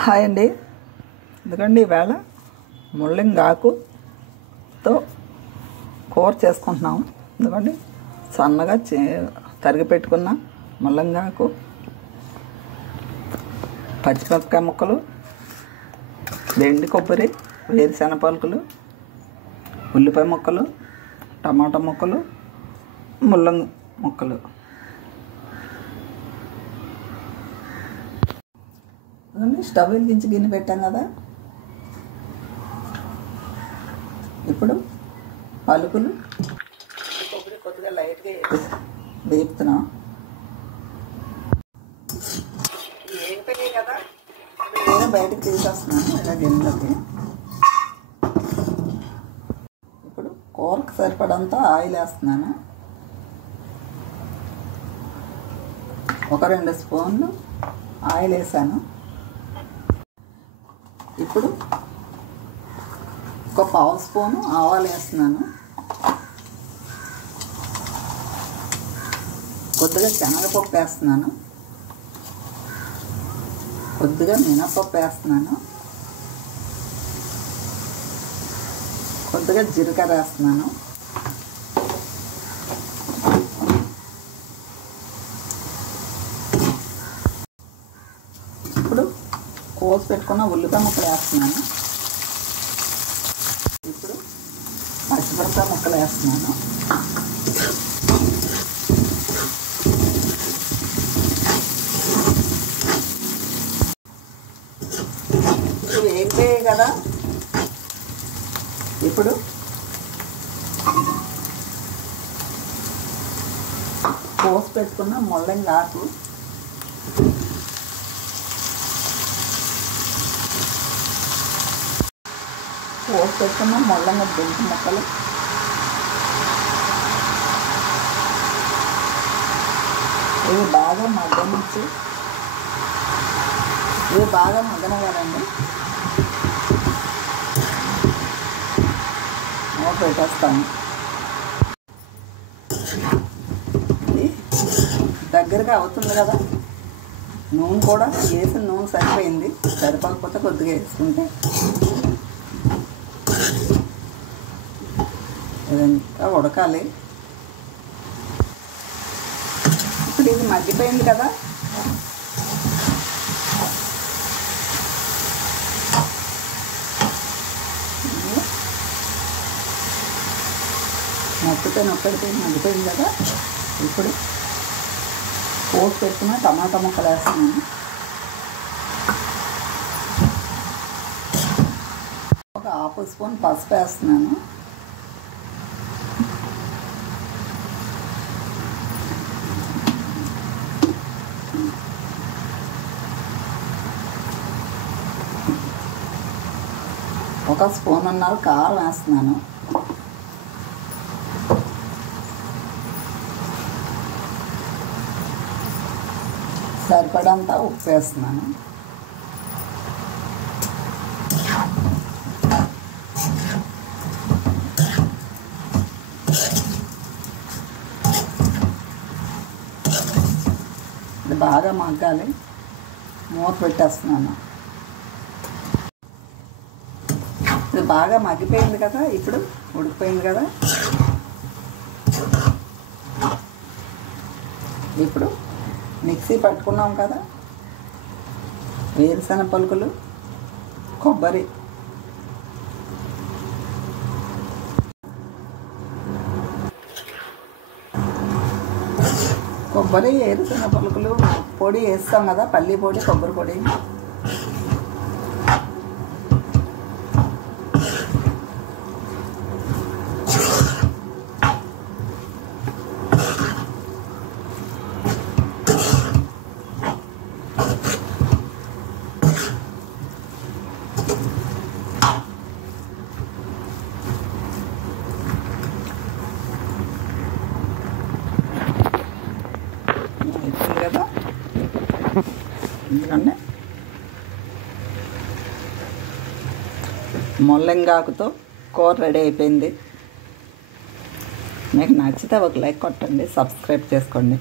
Hi అండి. ఎందుకండి ఈవేళ ముల్లంగాకుతో కూర చేసుకుంటున్నాము. ఎందుకండి సన్నగా తరిగి పెట్టుకున్న ముల్లంగాకు, పచ్చిమిరపకాయ ముక్కలు, ఎండు కొబ్బరి, వేరుశెనగ పలుకులు, ఉల్లిపాయ ముక్కలు, టమాటా ముక్కలు, ముల్లంగి ముక్కలు. స్టవ్ వెలిగించి గిన్నె పెట్టాం కదా. ఇప్పుడు పలుకులు, కొబ్బరి కొద్దిగా లైట్గా వేపుతున్నాం. వేగిపోయాయి కదా, నేను బయటకు తీసేస్తున్నాను ఇలా గిన్నెలోకి. ఇప్పుడు కూరకు సరిపడంతా ఆయిల్ వేస్తున్నాను. ఒక 2 స్పూన్లు ఆయిల్ వేసాను. ఇప్పుడు ఒక 1/2 స్పూను ఆవాలు వేస్తున్నాను. కొద్దిగా శనగపప్పు వేస్తున్నాను. కొద్దిగా మినపప్పు వేస్తున్నాను. కొద్దిగా జీలకర్ర వేస్తున్నాను. ఇప్పుడు కోసి పెట్టుకున్న ఉల్లిపాయ ముక్కలు వేస్తున్నాను. ఇప్పుడు పచ్చిమిరపకాయ ముక్కలు వేస్తున్నాను. ఇవి వేగిపోయాయి కదా. ఇప్పుడు కోసి పెట్టుకున్న ముల్లంగాకు, కోసి పెట్టుకున్న ముల్లంగి దుంప ముక్కలు, ఇవి బాగా మగ్గనిచ్చి మగ్గనగాలండి. మూత పెట్టేస్తాను. ఇది దగ్గరగా అవుతుంది కదా. నూనె కూడా వేసిన నూనె సరిపోయింది. సరిపోకపోతే కొద్దిగా వేసుకుంటే ఇదంతా ఉడకాలి. ఇప్పుడు ఇది మగ్గిపోయింది కదా. మగ్గిపోయింది కదా. ఇప్పుడు కోసి పెట్టుకున్న టమాటా ముక్కలు వేస్తున్నాను. ఒక 1/2 స్పూన్ పసుపు వేస్తున్నాను. ఒక 1.5 స్పూన్ కారం వేస్తున్నాను. సరిపడంతా ఉప్పు వేస్తున్నాను. ఇది బాగా మగ్గాలి. మూత పెట్టేస్తున్నాను. ఇది బాగా మగ్గిపోయింది కదా. ఇప్పుడు ఉడికిపోయింది కదా. ఇప్పుడు మిక్సీ పట్టుకున్నాం కదా. వేరుశెనగ పలుకులు, కొబ్బరి, వేరుశెనగ పలుకులు పొడి వేస్తాం కదా. పల్లి పొడి, కొబ్బరి పొడి. కదా. ఎందుకంటే ముల్లంగాకుతో కూర రెడీ అయిపోయింది. మీకు నచ్చితే ఒక లైక్ కొట్టండి, సబ్స్క్రైబ్ చేసుకోండి.